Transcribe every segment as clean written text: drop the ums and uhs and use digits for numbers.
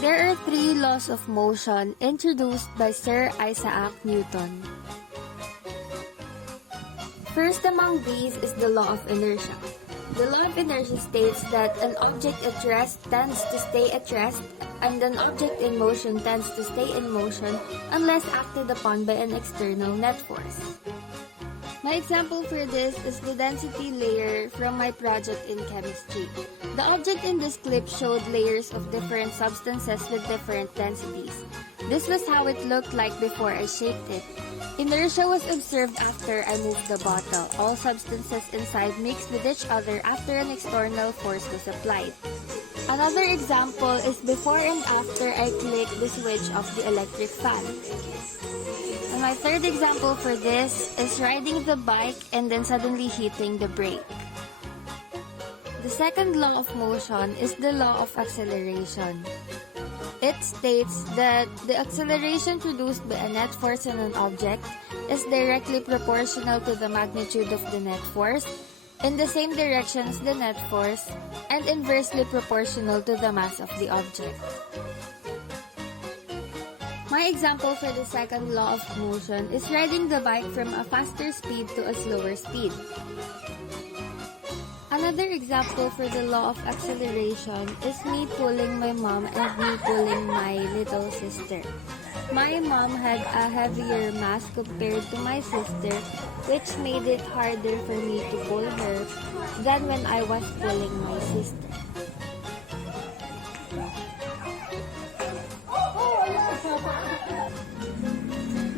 There are three laws of motion introduced by Sir Isaac Newton. First among these is the law of inertia. The law of inertia states that an object at rest tends to stay at rest and an object in motion tends to stay in motion unless acted upon by an external net force. My example for this is the density layer from my project in chemistry. The object in this clip showed layers of different substances with different densities. This was how it looked like before I shaped it. Inertia was observed after I moved the bottle. All substances inside mixed with each other after an external force was applied. Another example is before and after I clicked the switch of the electric fan. And my third example for this is riding the bike and then suddenly hitting the brake. The second law of motion is the law of acceleration. It states that the acceleration produced by a net force on an object is directly proportional to the magnitude of the net force, in the same direction as the net force, and inversely proportional to the mass of the object. My example for the second law of motion is riding the bike from a faster speed to a slower speed. Another example for the law of acceleration is me pulling my mom and me pulling my little sister. My mom had a heavier mass compared to my sister, which made it harder for me to pull her than when I was pulling my sister.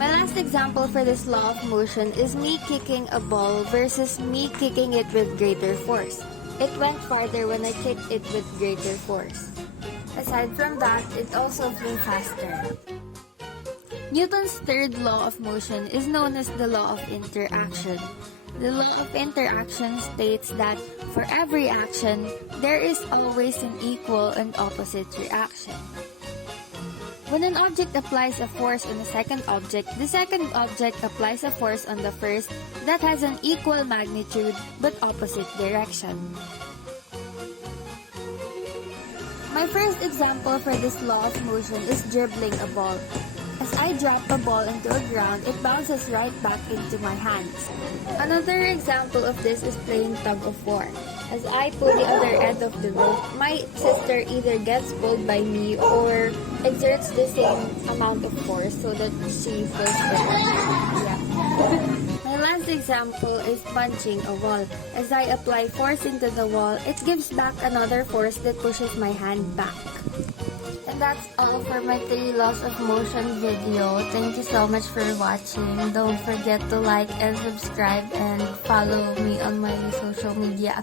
My last example for this law of motion is me kicking a ball versus me kicking it with greater force. It went farther when I kicked it with greater force. Aside from that, it also flew faster. Newton's third law of motion is known as the law of interaction. The law of interaction states that for every action, there is always an equal and opposite reaction. When an object applies a force on a second object, the second object applies a force on the first that has an equal magnitude but opposite direction. My first example for this law of motion is dribbling a ball. As I drop a ball into the ground, it bounces right back into my hands. Another example of this is playing tug of war. As I pull the other end of the rope, my sister either gets pulled by me or exerts the same amount of force so that she feels better. Yeah. My last example is punching a wall. As I apply force into the wall, it gives back another force that pushes my hand back. And that's all for my 3 laws of motion video. Thank you so much for watching. Don't forget to like and subscribe and follow me on my social media